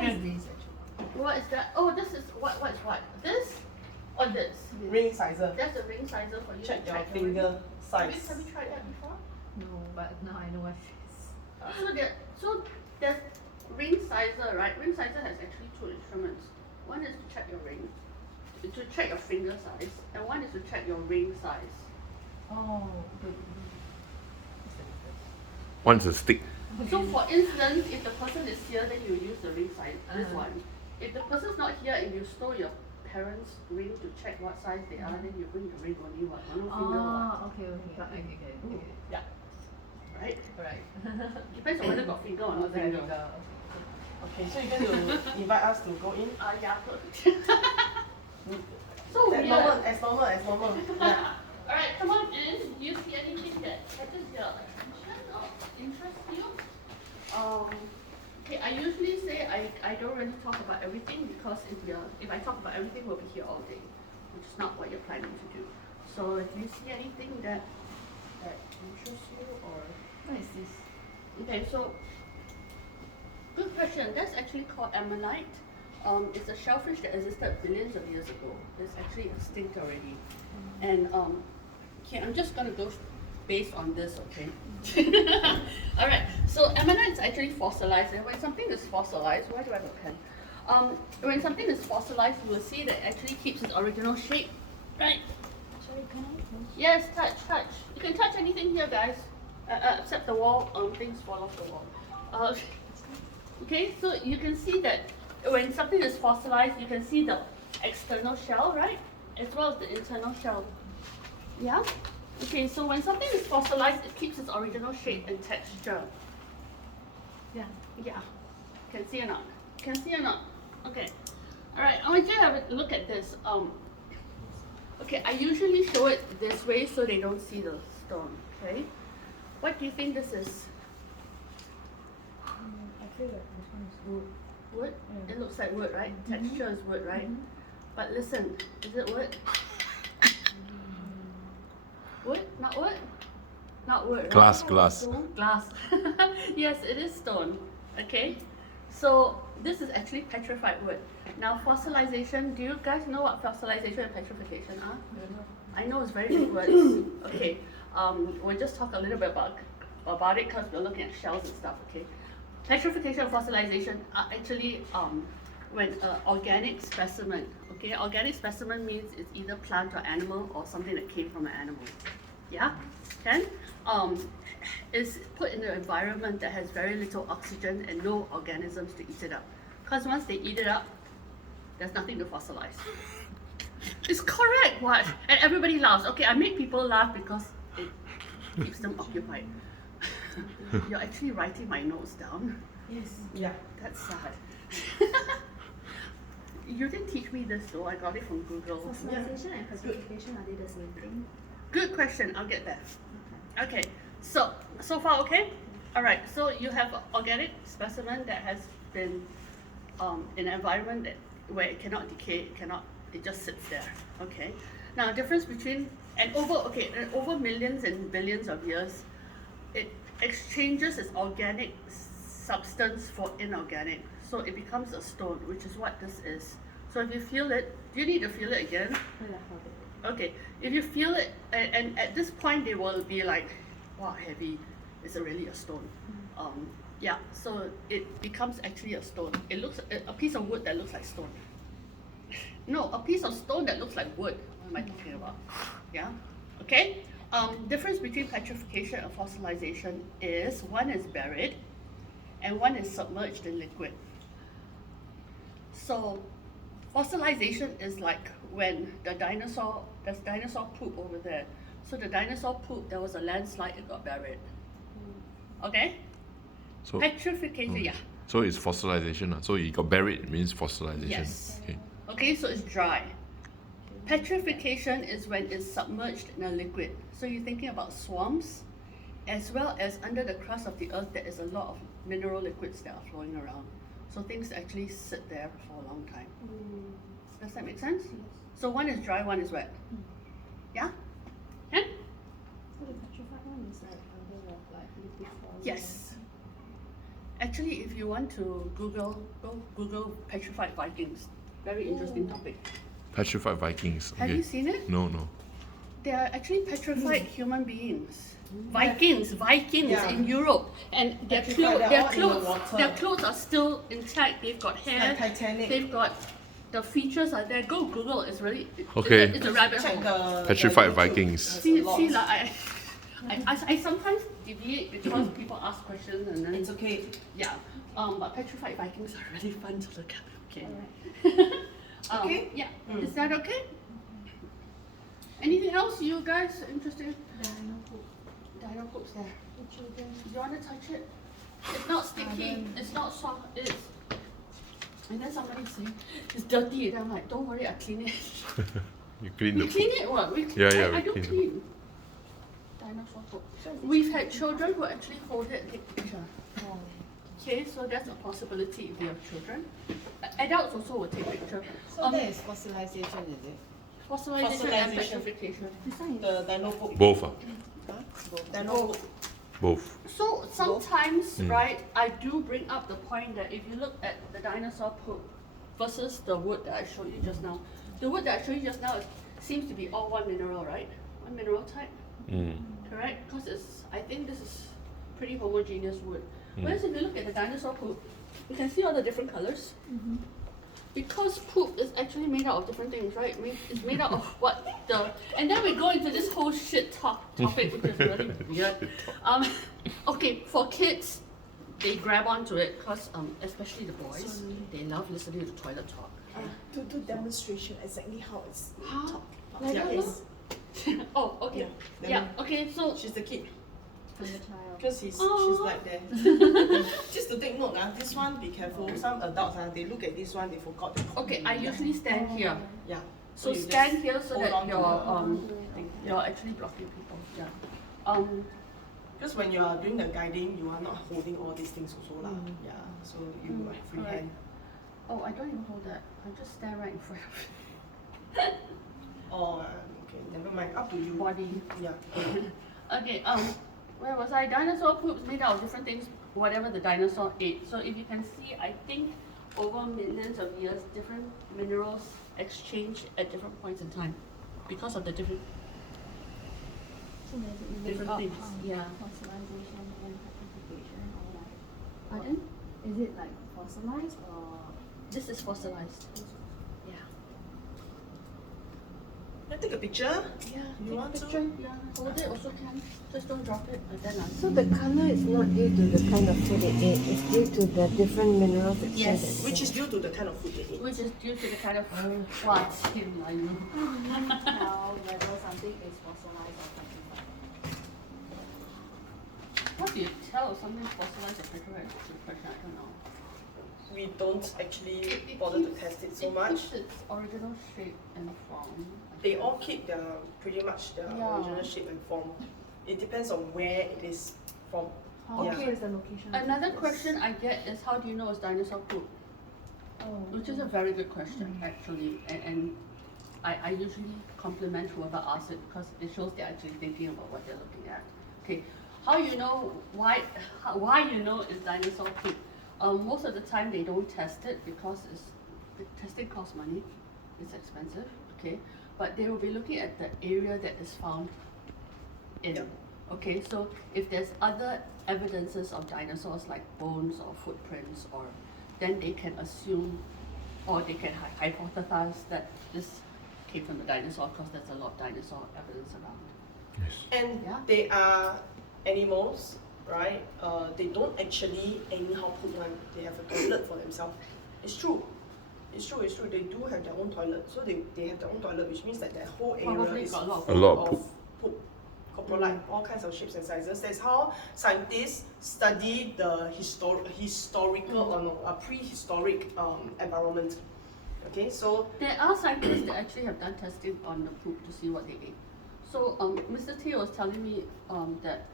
this actually? What is that? Oh, this is what is what? This or this? Ring sizer. That's a ring sizer for you Check to your check finger Have size. you tried that before? No, but now I know what it is. So there's ring sizer, right? Ring sizer has actually two instruments. One is to check your ring, to check your finger size, and one is to check your ring size. Oh, good. One's a stick. So for instance, if the person is here, then you use the ring size, this Uh-huh. one. If the person's not here and you stole your parents' ring to check what size they are, then you bring the ring only what? One finger what? Oh, okay. Yeah. Right? Right. Depends on whether got finger or not finger. Okay, so you're going to invite us to go in? Yeah. So weird. As normal. Yeah. Alright, come on in. Do you see anything that catches your attention or interests you? Okay, I usually say I don't really talk about everything because if I talk about everything, we'll be here all day, which is not what you're planning to do. So do you see anything that interests you or? What is this? Okay, so good question. That's actually called ammonite. It's a shellfish that existed billions of years ago. It's actually extinct already. And okay, I'm just gonna go based on this, okay? Alright, so ammonite is actually fossilized, and when something is fossilized, why do I have a pen? When something is fossilized, you will see that it actually keeps its original shape, right? Sorry, can I? Yes, touch. You can touch anything here, guys, except the wall. Things fall off the wall. Okay, so you can see that when something is fossilized, you can see the external shell, right? As well as the internal shell. Yeah? Okay, so when something is fossilized, it keeps its original shape and texture. Yeah. Yeah. Can see or not? Can see or not? Okay. Alright, I want you to have a look at this. Okay, I usually show it this way so they don't see the stone. Okay? What do you think this is? I feel like this one is wood. Wood? Yeah. It looks like wood, right? Texture is wood, right? But listen, is it wood? Wood? Not wood? Not wood, right? Glass. Glass. Yes, it is stone. Okay? So this is actually petrified wood. Now fossilization, do you guys know what fossilization and petrification are? I know it's very big words. Okay. We'll just talk a little bit about it because we're looking at shells and stuff, okay? Petrification and fossilization are actually when an organic specimen, okay? Organic specimen means it's either plant or animal or something that came from an animal. Yeah? Then is put in an environment that has very little oxygen and no organisms to eat it up. Because once they eat it up, there's nothing to fossilize. It's correct, what? And everybody laughs. Okay, I make people laugh because it keeps them occupied. You're actually writing my notes down. Yes. Yeah. That's sad. You didn't teach me this though, I got it from Google. Fossilization and petrification, are they the same thing? Good question, I'll get there. Okay, so far okay? Alright, so you have an organic specimen that has been in an environment where it cannot decay, it just sits there. Okay. Now difference between over millions and billions of years, it exchanges its organic substance for inorganic. So it becomes a stone, which is what this is. So if you feel it, do you need to feel it again? Okay, if you feel it, and at this point they will be like, wow, heavy, is it really a stone? Yeah, so it becomes actually a stone. It looks, a piece of wood that looks like stone. No, a piece of stone that looks like wood. What am I talking about? Yeah, okay? Difference between petrification and fossilization is one is buried and one is submerged in liquid. So fossilization is like when there's dinosaur poop over there. So the dinosaur poop, there was a landslide, it got buried. Okay? So, Petrification, yeah. so it's fossilization. So it got buried, it means fossilization. Yes. Okay. Okay, so it's dry. Petrification is when it's submerged in a liquid. So you're thinking about swamps, as well as under the crust of the earth, there is a lot of mineral liquids that are flowing around. So things actually sit there for a long time. Does that make sense? So one is dry, one is wet. Yeah? Can? So the petrified one is like under the liquid form? Yes. Actually, if you want to Google, go Google petrified Vikings. Very interesting topic. Petrified Vikings. Have Okay. you seen it? No, no. They are actually petrified human beings. Vikings Yeah. in Europe, and their Petrified, they're all in the water. their clothes are still intact. They've got hair. Like Titanic. They've got the features are there. Go Google. It's really Okay. It's a rabbit Check hole. the Petrified YouTube. Vikings. There's See, a lot. like I sometimes deviate because people ask questions and then It's okay. yeah. But petrified Vikings are really fun to look at. Okay. Okay. Yeah. Mm. Is that okay? Anything else you guys interested? Dino poop. Dino poops there. The children. You want to touch it? It's not sticky. It's not soft. It's. And then somebody say it's dirty. And I'm like, don't worry, I clean it. You clean We the clean it what? We Yeah, yeah, I we don't clean the clean. Dinosaur poop. We've had children who actually hold it and take picture. Oh. Okay, so that's a possibility if they have children. Adults also will take picture. So that is fossilization, is it? Fossilization and Fossilization. petrification. This one is The dino poop. Both. Ah. Dino poop. Both. So sometimes, right, I do bring up the point that if you look at the dinosaur poop versus the wood that I showed you just now, the wood that I showed you just now seems to be all one mineral, right? One mineral type, Mm. correct? Because I think this is pretty homogeneous wood. Whereas if you look at the dinosaur poop, you can see all the different colors. Because poop is actually made out of different things, right? It's made out of what the, and then we go into this whole shit topic, which is really weird. Okay, for kids, they grab onto it because, especially the boys, they love listening to toilet talk. To do demonstration exactly how it's How? taught. Like Yeah, that, it's- Oh, okay. Yeah. Yeah, okay, so She's the kid. from the child. Because she's Aw. like there. Just to take note, this one, be careful. Some adults, they look at this one, they forgot. okay, I usually stand here. Yeah. So you just stand here so hold that on to you're actually blocking people. Yeah. Because when you are doing the guiding, you are not holding all these things also lah. Yeah. So you have free alright. hand. Oh, I don't even hold that. I just stand right in front of Or okay, never mind. Up to you. body. Yeah. Okay, where was I? Dinosaur poops made out of different things, whatever the dinosaur ate. So if you can see, I think over millions of years, different minerals exchange at different points in time because of the different So does it relate different up things. Yeah. fossilization and petrification or like? Pardon? Is it like fossilized or? This is fossilized. Yeah. Can I take a picture? Yeah. You take want a to? picture. Yeah. Hold it also can. Just don't drop it. And then So the color is not due to the kind of food it ate, it's due to the different minerals it Yes. shared. Which is due to the kind of food they eat. which is due to the kind of what's him like you. Tell whether something is fossilized or petrified. How do you tell if something's fossilized or petrified? That's a good question. I don't know. We don't actually bother to test it so much. Keeps its original shape and form. They all keep their pretty much their Yeah. original shape and form. It depends on where it is from. How Yeah. okay is the location? Another question I get is how do you know it's dinosaur poop? Oh. Which is a very good question actually, and I usually compliment whoever asks it because it shows they're actually thinking about what they're looking at. Okay, how you know why you know it's dinosaur poop? Most of the time they don't test it because the testing costs money, it's expensive. Okay, but they will be looking at the area that is found in. Yep. Okay, so if there's other evidences of dinosaurs like bones or footprints, or then they can assume or they can hypothesize that this came from the dinosaur because there's a lot of dinosaur evidence around. Yes. And Yeah. they are animals, right? They don't actually anyhow poop one. They have a toilet for themselves. It's true. It's true. They do have their own toilet. So they have their own toilet, which means that their whole area Probably is got a lot of full A lot of of poop. Coprolite, all kinds of shapes and sizes. That's how scientists study the historical or no, prehistoric environment. Okay, so There are scientists that actually have done testing on the poop to see what they ate. So Mr. T was telling me that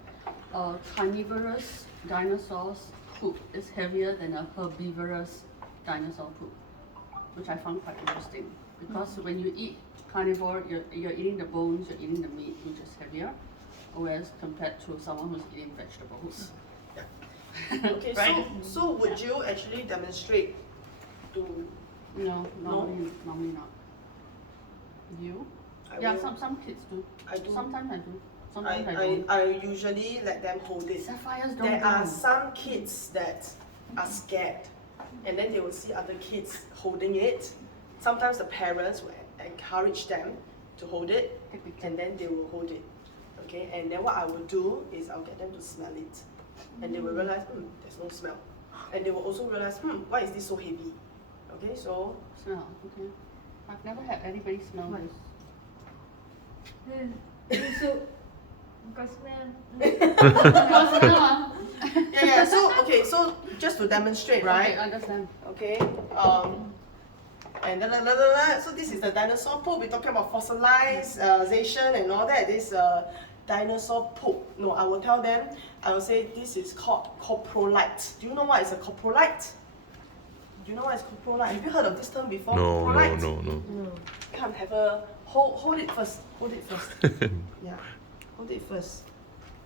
carnivorous dinosaurs poop is heavier than a herbivorous dinosaur poop, which I found quite interesting because when you eat carnivore, you're eating the bones, you're eating the meat, which is heavier, whereas compared to someone who's eating vegetables. Okay, right? so would you actually demonstrate to? No, normally not. You? I will. Some kids do. I do. Sometimes I do. Sometimes I don't. I usually let them hold it. Sapphires don't There are do. some kids that are scared, and then they will see other kids holding it. Sometimes the parents will encourage them to hold it, Take picture. and then they will hold it. Okay, and then what I will do is I'll get them to smell it, and they will realize, there's no smell, and they will also realize, why is this so heavy? Okay, so Smell, okay. I've never had anybody smell this. So, because smell. yeah. So okay, so just to demonstrate, right? Okay, understand. Okay, and so this is the dinosaur poop. We're talking about fossilization and all that. This dinosaur poop. No, I will tell them. I will say this is called coprolite. Do you know what is a coprolite? Do you know what is coprolite? Have you heard of this term before? No, Coprolite? no. Come, have a hold it first. Hold it first. Yeah, hold it first.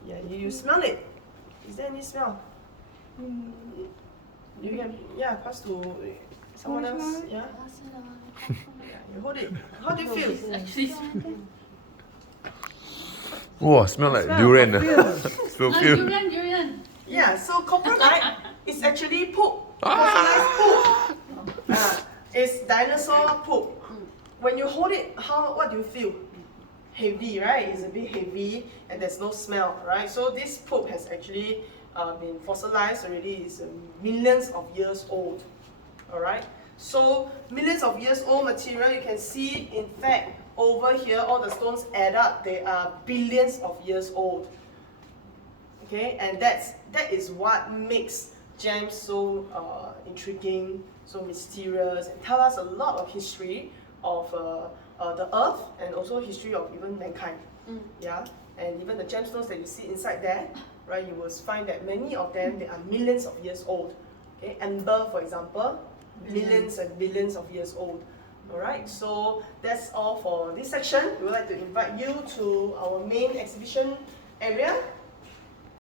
Yeah, you smell it. Is there any smell? You can pass to someone else. Yeah. Yeah, you hold it. How do you feel? Actually, Wow, smell like durian. Feel. durian. Yeah. So coprolite is actually poop. Fossilized poop. It's dinosaur poop. When you hold it, what do you feel? Heavy, right? It's a bit heavy and there's no smell, right? So this poop has actually been fossilized already. It's millions of years old. Alright? So millions of years old material, you can see in fact over here all the stones add up, they are billions of years old. Okay, and that is what makes gems so intriguing, so mysterious, and tell us a lot of history of the earth and also history of even mankind. Yeah, and even the gemstones that you see inside there, right? You will find that many of them they are millions of years old. Okay, amber, for example, millions and billions of years old. All right, so that's all for this section. We would like to invite you to our main exhibition area.